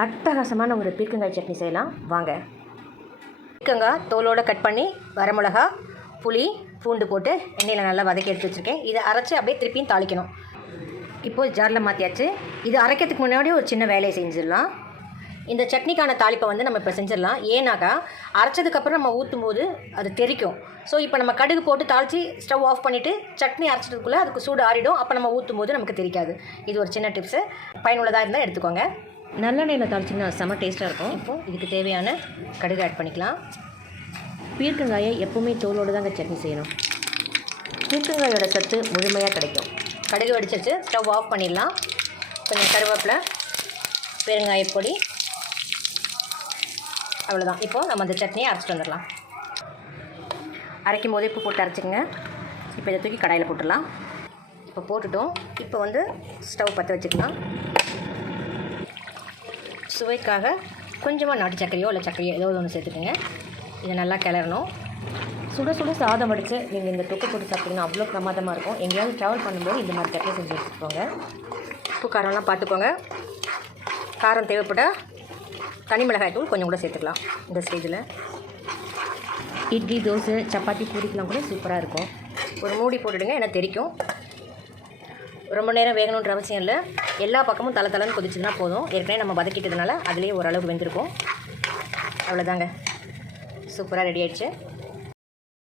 அட்டகாசமான ஒரு பீர்க்கங்காய் சட்னி செய்யலாம். வாங்க. பீர்க்கங்காய் தோலோடு கட் பண்ணி வரமிளகா புளி பூண்டு போட்டு எண்ணெயில் நல்லா வதக்கி எடுத்து வச்சுருக்கேன். இதை அரைச்சி அப்படியே திருப்பியும் தாளிக்கணும். இப்போது ஜாரில் மாற்றியாச்சு இது அரைக்கிறதுக்கு முன்னாடி ஒரு சின்ன வேலையை செஞ்சிடலாம். இந்த சட்னிக்கான தாளிப்பை வந்து நம்ம இப்போ செஞ்சிடலாம். ஏன்னாக்கா அரைச்சதுக்கப்புறம் நம்ம ஊற்றும் போது அது தெரிக்கும். ஸோ இப்போ நம்ம கடுகு போட்டு தாளித்து ஸ்டவ் ஆஃப் பண்ணிவிட்டு சட்னி அரைச்சதுக்குள்ளே அதுக்கு சூடு ஆறிடும். அப்போ நம்ம ஊற்றும் போது நமக்கு தெரிக்காது. இது ஒரு சின்ன டிப்ஸு. பயனுள்ளதாக இருந்தால் எடுத்துக்கோங்க. நல்லெண்ணெயில் தாளிச்சிங்கன்னா செம்ம டேஸ்ட்டாக இருக்கும். இப்போது இதுக்கு தேவையான கடுகு ஆட் பண்ணிக்கலாம். பீர்க்கங்காயை எப்போவுமே தோலோடு தாங்க சட்னி செய்யணும். பீர்க்கங்காயோட சத்து முழுமையாக கிடைக்கும். கடுகு வெடிச்சிருச்சு ஸ்டவ் ஆஃப் பண்ணிடலாம். கொஞ்சம் கருவேப்பிலை பெருங்காயப் பொடி அவ்வளோதான் இப்போது நம்ம அந்த சட்னியை அரைச்சிட்டு வந்துடலாம். அரைக்கும் போதே உப்பு போட்டு அரைச்சிக்கங்க. இப்போ இதை தூக்கி கடாயில் போட்டுடலாம். இப்போ போட்டுட்டோம். இப்போ வந்து ஸ்டவ் பற்ற வச்சுக்கலாம். சுவைக்காக கொஞ்சமாக நாட்டு சர்க்கரையோ இல்லை சர்க்கரையோ ஏதோ ஒன்று சேர்த்துக்கோங்க. இதை நல்லா கிளறணும். சுட சுட சாதம் வடித்து நீங்கள் இந்த தொக்கு போட்டு சாப்பிட்டீங்கன்னா அவ்வளோ பிரமாதமாக இருக்கும். எங்கேயாவது ட்ராவல் பண்ணும்போது இந்த மாதிரி சட்னி செஞ்சு வச்சுக்கோங்க. உப்பு காரம்லாம் பார்த்துக்கோங்க. காரம் தேவைப்பட்டால் தனி மிளகாய் தூள் கொஞ்சம் கூட சேர்த்துக்கலாம் இந்த ஸ்டேஜில் இட்லி தோசை சப்பாத்தி பூரிக்கெலாம் கூட சூப்பராக இருக்கும். ஒரு மூடி போட்டுடுங்க ஏன்னா தெரிக்கும். ரொம்ப நேரம் வேகணுன்ற அவசியம் இல்லை. எல்லா பக்கமும் தலை தலைன்னு கொதிச்சுதுன்னா போதும். ஏற்கனவே நம்ம வதக்கிட்டதுனால அதுலேயே ஓரளவுக்கு வெந்திருக்கும். அவ்வளோதாங்க சூப்பராக ரெடி ஆயிடுச்சு.